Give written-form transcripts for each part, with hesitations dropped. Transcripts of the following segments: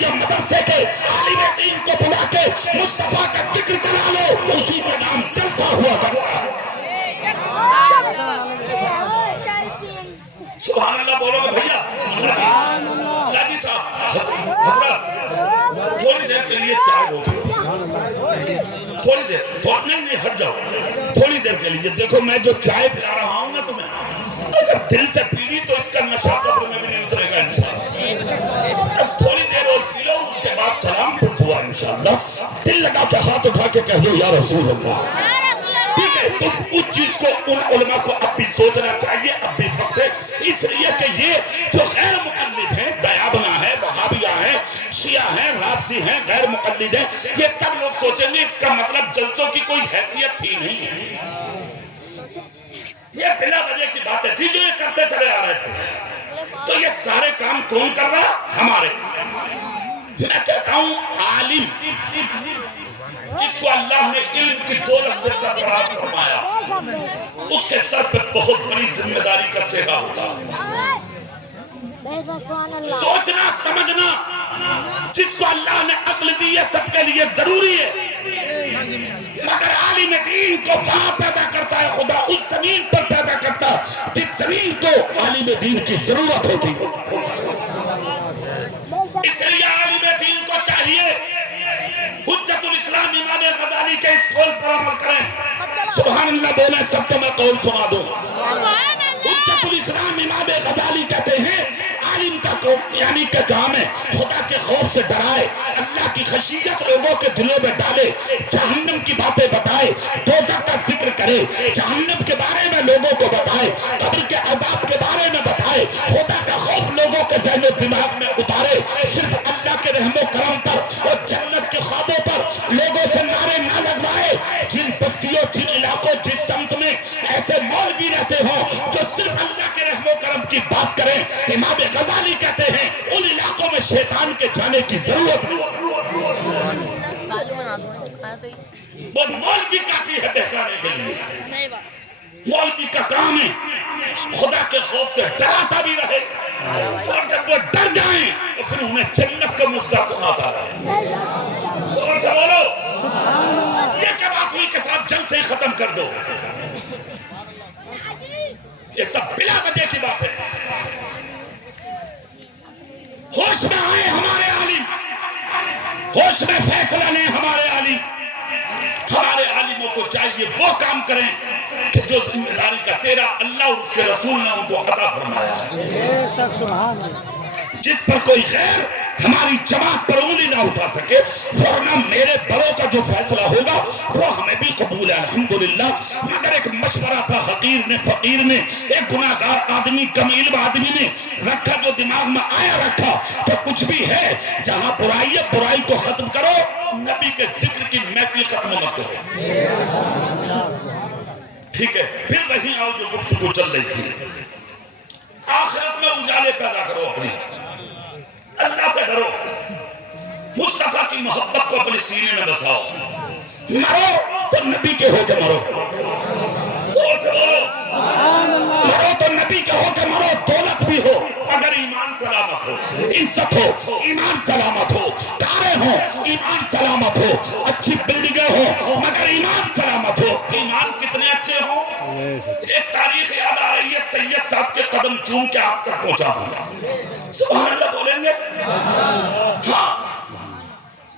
یا مدرسے کے عالم دین کو بلا کے مصطفیٰ کا ذکر کرا لو، اسی کا نام جلسہ ہوا کرتا ہے۔ سبحان اللہ بولو گے بھیا؟ لاجی صاحب حضرت تھوڑی دیر کے لیے چائے روک لو، تھوڑی دیر، نہیں ہٹ جاؤ، تھوڑی دیر کے لیے۔ دیکھو میں جو چائے پلا رہا ہوں نا تمہیں، اگر دل سے پی لی تو اس کا نشہ قبر میں بھی نہیں اترے گا انشاءاللہ۔ بس تھوڑی دیر اور پی لو، اس کے بعد سلام پر دعا انشاءاللہ۔ دل لگا کے ہاتھ اٹھا کے کہہ دو یا رسول اللہ۔ ٹھیک ہے، تو اس چیز کو ان علماء کو اب بھی سوچنا چاہیے، اب بھی وقت ہے، اس لیے کہ یہ جو غیر مقلد ہیں، دیابنا ہے، وہابیہ ہیں، شیعہ ہیں، رافضی ہیں، غیر مقلد ہیں، یہ سب لوگ سوچیں گے اس کا مطلب جلسوں کی کوئی حیثیت ہی نہیں ہے۔ یہ بلا وجہ کی باتیں تھی جو یہ کرتے چلے آ رہے تھے۔ تو یہ سارے کام کون کر رہا؟ ہمارے۔ میں کہتا ہوں عالم جس کو اللہ نے علم کی دولت سے سرفراز فرمایا، اس کے سر پہ بہت بڑی ذمہ داری کا سہرا ہوتا ہے۔ سوچنا سمجھنا جس کو اللہ نے عقل دی ہے سب کے لیے ضروری ہے، مگر عالم دین کو وہاں پیدا کرتا ہے خدا، اس زمین پر پیدا کرتا جس زمین کو عالم دین کی ضرورت ہوتی ہے۔ اس لیے عالم دین کو چاہیے حجت الاسلام امام غزالی کے اس قول پر عمل کریں۔ سبحان اللہ بولیں سب کو میں قول سنا دوں۔ حجت الاسلام امام غزالی کہتے ہیں عالم کا یعنی کہ کام ہے خدا کے خوف سے ڈرائے، اللہ کی خشیت لوگوں کے دلوں میں ڈالے، جہنم کی باتیں بتائے، دوزخ کا ذکر کرے، جہنم کے بارے میں لوگوں کو بتائے، قبر کے عذاب کے بارے میں بتائے، خدا کا خوف لوگوں کے ذہن و دماغ میں اتارے، صرف اللہ کے رحم و کرم پر اور جنت کے خوابوں پر لوگوں سے نعرے نہ لگوائے۔ جن بستیوں، جن علاقوں، جس سمت میں ایسے مولوی رہتے ہوں جو صرف اللہ کے رحم و کرم کی بات کریں، امام غزالی کہتے ہیں ان علاقوں میں شیطان کے جانے کی ضرورت نہیں۔ وہ مولوی کافی ہے بہکانے کے لیے۔ مولوی کا کام ہے خدا کے خوف سے ڈراتا بھی رہے، اور جب وہ ڈر جائیں تو پھر انہیں جنت کا مژدہ سناتا رہے۔ سبحان سے بولو، یہ کیا بات ہوئی کہ صاحب جلد سے ہی ختم کر دو؟ یہ سب بلا وجہ کی بات ہے۔ ہوش میں آئے ہمارے عالم، ہوش میں فیصلہ لیں ہمارے عالم۔ ہمارے عالموں کو چاہیے وہ کام کریں کہ جو ذمہ داری کا سہرا اللہ اور اس کے رسول نے ان کو عطا فرمایا ہے۔ جس پر کوئی غیر ہماری جماعت پر انگلی نہ اٹھا سکے، ورنہ میرے بڑوں کا جو فیصلہ ہوگا وہ ہمیں بھی قبول ہے الحمدللہ۔ مگر ایک مشورہ تھا حقیر نے، فقیر نے، ایک گناہگار آدمی، کم علم آدمی نے رکھا، جو دماغ میں آیا رکھا تو کچھ بھی ہے، جہاں برائی ہے برائی کو ختم کرو، نبی کے ذکر کی محفل ختم مت کرو۔ ٹھیک ہے، پھر وہیں آؤ جو گفتگو چل رہی تھی، آخرت میں اجالے پیدا کرو اپنی، اللہ سے ڈرو، مصطفیٰ کی محبت کو اپنے سینے میں بساؤ، مرو تو نبی کے ہو کے مرو، زور سے بولو، مرو تو نبی کے ہو کے مرو، دولت بھی ہو اگر ایمان سلامت ہو، عزت ہو ایمان سلامت ہو، کاریں ہوں ایمان سلامت ہو، اچھی بلڈنگیں ہو مگر ایمان سلامت ہو۔ ایمان کتنے اچھے ہوں، ایک تاریخ یاد آ رہی ہے، سید صاحب کے قدم چوم کے آپ تک پہنچا دوں، سبحان اللہ بولیں گے؟ ہاں،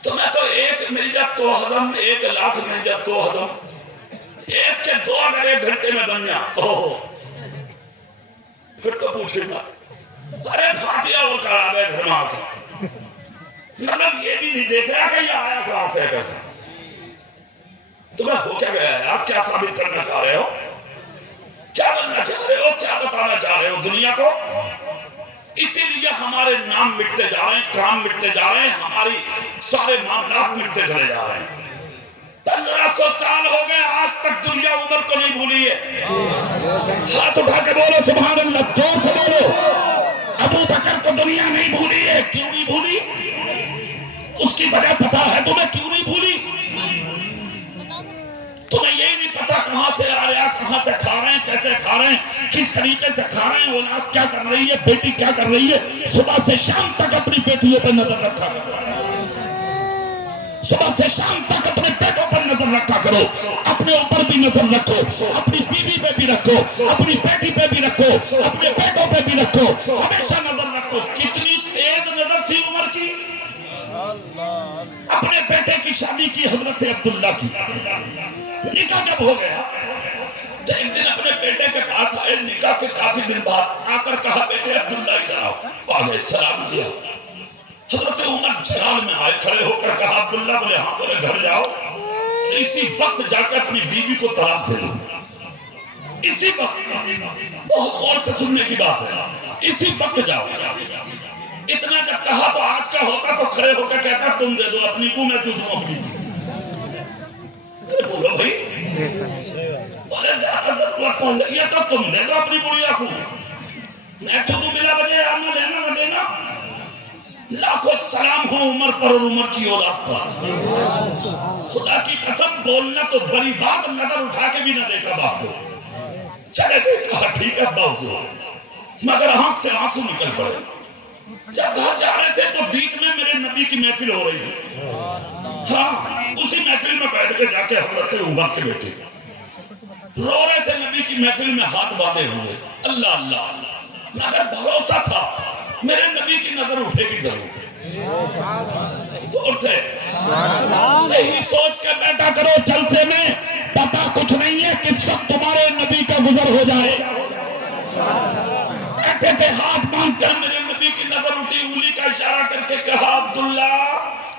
تو میں تو ایک مل جب تو ہضم، 1,00,000 مل جب تو ہضم، ایک کے دو اگر 1 گھنٹے میں بن جا، پھر تو پوچھے گا ارے فاتحہ اور کرا دے گھر میں آ کے، مطلب یہ بھی نہیں دیکھ رہا کہ یہ آیا کہاں سے کیسا، تمہیں ہو کیا گیا ہے؟ آپ کیا ثابت کرنا چاہ رہے ہو، کیا بننا چاہ رہے ہو، کیا بتانا چاہ رہے ہو دنیا کو؟ اسی لیے ہمارے نام مٹتے جا رہے ہیں، کام مٹتے جا رہے ہیں، ہماری سارے معاملات مٹتے چلے جا رہے ہیں۔ 1500 سال ہو گئے، آج تک دنیا عمر کو نہیں بھولی ہے۔ ہاتھ اٹھا کے بولو سبحان اللہ، زور سے بولو، ابو بکر کو دنیا نہیں بھولی ہے۔ کیوں نہیں بھولی؟ اس کی وجہ پتا ہے تمہیں کیوں نہیں بھولی؟ تمہیں یہی نہیں پتا کہاں سے آیا، کہاں سے کھا رہے ہیں، کیسے کھا کھا رہے ہیں، کس طریقے سے کھا رہے ہیں، اولاد کیا کر رہی ہے، بیٹی کیا کر رہی ہے. صبح سے شام تک اپنی بیٹیوں پہ نظر رکھا کرو، صبح سے شام تک اپنے بیٹوں پر نظر رکھا کرو، اپنے اوپر بھی نظر رکھو، اپنی بیوی پہ بھی رکھو، اپنی بیٹی پہ بھی رکھو، اپنے بیٹوں پہ بھی رکھو، ہمیشہ نظر رکھو. کتنی تیز نظر تھی عمر کی. اپنے بیٹے کی شادی کی حضرت عبداللہ کی، نکاح جب ہو گیا تو ایک دن اپنے بیٹے کے پاس آئے، نکاح کے کافی دن بعد آ کر کہا بیٹے عبداللہ ادھر آؤ. آگے سلام کیا. حضرت عمر جلال میں آئے، کھڑے ہو کر کہا عبداللہ. بولے ہاں. بولے گھر جاؤ، اسی وقت جا کر اپنی بیوی کو طلاق دے دو. اسی وقت، بہت غور سے سننے کی بات ہے، اسی وقت جاؤ. اتنا جب کہا تو آج کا ہوتا تو کھڑے ہو کر کہتا تم دے دو اپنی کو، میں کیوں دوں اپنی کو. بولو بھائی، بولے زیادہ ضرورت پڑ رہی ہے تو تم دے دو اپنی بڑھیا کو، میں کیوں دوں بلا وجہ. نہ لینا نہ دینا. لاکھوں سلام ہو عمر پر اور عمر کی اولاد پر. خدا کی قسم بولنا تو بڑی بات، نظر اٹھا کے بھی نہ دیکھا باپ کو. چلے دیکھا ٹھیک ہے باوضو، مگر آنکھ سے آنسو نکل پڑے. جب گھر جا رہے تھے تو بیچ میں میرے نبی کی محفل ہو رہی تھی. ہاں، اسی محفل میں بیٹھ کے جا کے حضرت عمر کے بیٹے رو رہے تھے نبی کی محفل میں ہاتھ باندھے ہوئے. اللہ اللہ، مگر بھروسہ تھا میرے نبی کی نظر اٹھے گی ضرور. زور سے یہی سوچ کے بیٹھا کرو جلسے میں، پتا کچھ نہیں ہے کس وقت تمہارے نبی کا گزر ہو جائے. بیٹھے تھے، ہاتھ باندھ کر میرے نبی کی نظر اٹھی، انگلی کا اشارہ کر کے کہا عبداللہ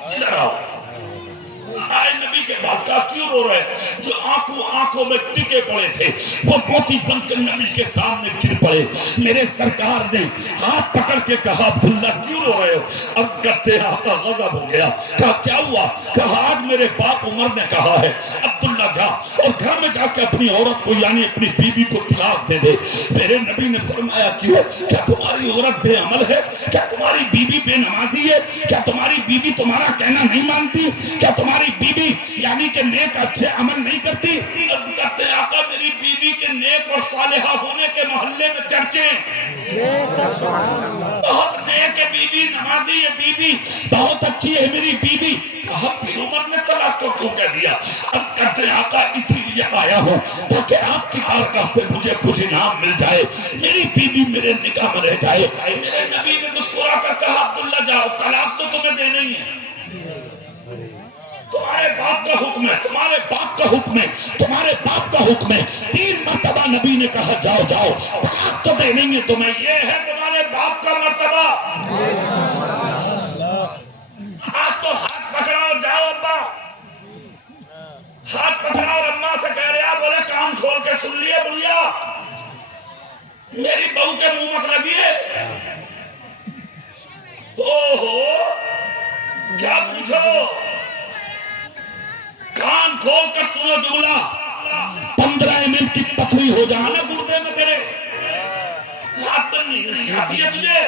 ادھر آؤ. آئے نبی کے پاس، کہا کیوں رو رہے؟ جو آنکھوں میں ٹکے پڑے تھے وہ موتی بن کر نبی کے سامنے گر پڑے. میرے سرکار نے ہاتھ پکڑ کے کہا عبداللہ کیوں رو رہے ہو؟ عرض کرتے آقا غضب ہو گیا. کہا کیا ہوا؟ کہا آج میرے باپ عمر نے کہا ہے عبداللہ جا اور گھر میں جا کے اپنی عورت کو یعنی اپنی بیوی کو طلاق دے دے. میرے نبی نے فرمایا کیوں؟ کیا تمہاری عورت بے عمل ہے؟ کیا تمہاری بیوی بے نمازی ہے؟ کیا تمہاری بیوی تمہارا کہنا نہیں مانتی؟ کیا تمہاری بیوی یعنی کہ نیک اچھے عمل نہیں کرتی؟ عرض کرتے ہیں آقا میری بیوی کے نیک اور صالحہ ہونے کے محلے میں چرچے، بہت نیک ہے بیوی، نمازی ہے بیوی، بہت اچھی ہے میری بیوی. کہا پھر عمر نے طلاق کو کیوں کہہ دیا؟ عرض کرتے ہیں آقا اسی لیے آیا ہوں تاکہ آپ کی بارگاہ سے مجھے کچھ انعام مل جائے، میری بیوی میرے نکاح میں رہ جائے. میرے نبی نے مسکرا کر کہا عبداللہ جاؤ، طلاق تو تمہیں دینا ہی ہے، تمہارے باپ کا حکم ہے، تمہارے باپ کا حکم ہے، تمہارے باپ کا حکم ہے. 3 مرتبہ نبی نے کہا جاؤ جاؤ، طلاق تو دے نہیں ہے تمہیں، یہ ہے تمہارے باپ کا مرتبہ. ہاتھ تو ہاتھ پکڑا اور جاؤ ابا، ہاتھ پکڑا اور اماں سے کہہ رہا. بولے کان کھول کے سن لیے بڑھیا، میری بہو کے منہ مت لگیے. اوہو کیا پوچھو، کان کھول کر سنو جملہ. 15 mm کی پتھری ہو جانا گردے میں تیرے، رات میں نہیں آتی ہے تجھے،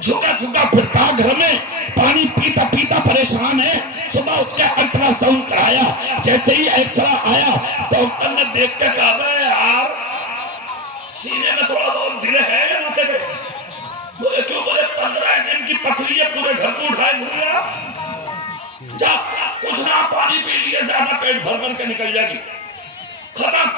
جھکا جھکا پھرتا گھر میں، پانی پیتا پیتا پریشان ہے. صبح اٹھ کے الٹرا ساؤنڈ کرایا، جیسے ہی ایکسرا آیا ڈاکٹر نے دیکھ کے کہا یار سینے میں تھوڑا بہت دل ہے یا نہ تیرے؟ بولے کیوں؟ بولے 15 mm کی پتھری ہے، پورے گھر کو اٹھائے دھویا. جا کچھ نہ پانی پی لیے، زیادہ پیٹ بھر بھر کے نکل جائے گی، ختم.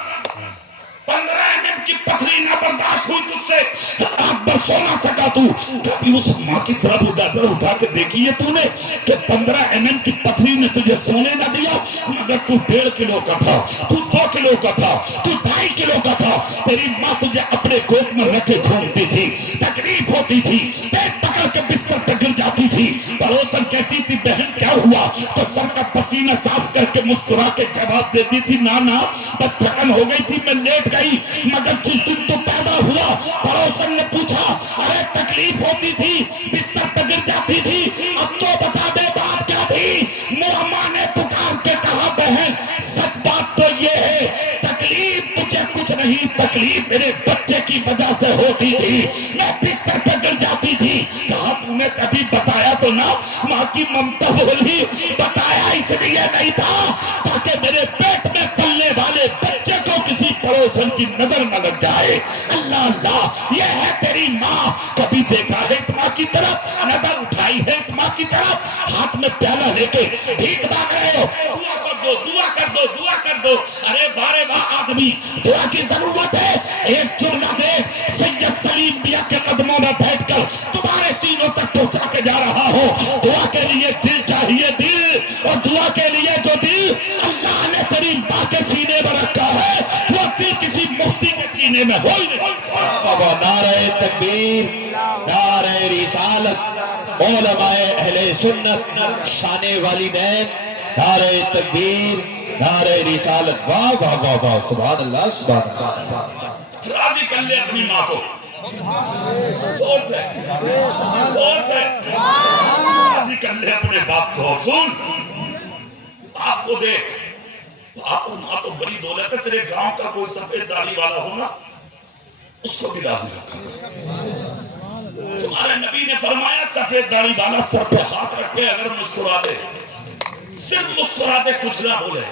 15 mm کی پتھری نہ برداشت ہوئی تجھ سے، رات بھر سو نہ سکا تو. کبھی اس ماں کی طرف نظر اٹھا کے دیکھی ہے تو نے کہ 15 mm کی پتھری نے تجھے سونے نہ دیا؟ مگر تو 1.5 کلو کا تھا، تو 2 کلو کا تھا، تو 2.5 کلو کا تھا. تیری ماں تجھے اپنے گود میں رکھے گھومتی تھی، تکلیف ہوتی تھی، پیٹ پکڑ کے بستر پہ گر جاتی تھی. پڑوسن کہتی تھی بہن کیا ہوا؟ تو سر کا پسینہ صاف کر کے مسکرا کے جواب دیتی تھی نانا بس تھکن ہو گئی تھی میں لیٹ گئی. مگر جس دن تو پیدا ہوا پڑوسن نے پوچھا ارے تکلیف ہوتی تھی، بستر پہ گر جاتی تھی، اب تو بتا دے بات کیا تھی؟ ماں نے پکار کے کہا بہن سچ بات تو یہ ہے تکلیف مجھے کچھ نہیں، تکلیف میرے بچے کی وجہ سے ہوتی تھی، میں بستر پہ گر جاتی تھی. کہا تم نے کبھی بتایا تو نہ؟ ماں کی ممتا بولی بتایا اس لیے نہیں تھا تاکہ میرے پیٹ میں پلنے والے بچے کو کسی پڑوسن کی نظر نہ لگ جائے. اللہ اللہ یہ ہے تیری ماں. کبھی دیکھا ہے اس ماں کی طرف؟ نظر اٹھائی ہے اس ماں کی طرف؟ ہاتھ میں پیالہ لے کے بھیک مانگ رہے ہو؟ دعا کر دو دعا کر دو دعا کر دو. ارے بارے واہ آدمی دعا کی ضرورت ہے. ایک جملہ دیکھ سید سلیم میاں کے قدموں میں بیٹھ کر تمہارے سینوں تک پہنچا کے جا رہا ہو. دعا کے لیے دل چاہیے دل. اور دعا کے لیے جو دل اللہ نے تیری ماں کے سینے میں رکھا ہے وہ دل کسی مفتی کے سینے میں ہو ہی نہیں. نعرہ تکبیر، نعرہ رسالت، علماء اہل سنت، شان والدین، نعرہ تکبیر، نعرہ رسالت. واہ واہ واہ واہ، سبحان اللہ سبحان اللہ. راضی کر لے اپنی ماں کو. سوچ ہے سوچ ہے. راضی کر لے اپنے باپ کو. سن باپ کو دیکھ. باپ اور ماں تو بڑی دولت ہے. تیرے گاؤں کا کوئی سفید داڑھی والا ہونا اس کو بھی راضی رکھا. تمہارے نبی نے فرمایا سفید داڑھی والا سر پہ ہاتھ رکھ کے اگر مسکرا دے، صرف مسکرا دے، کچھ نہ بولے،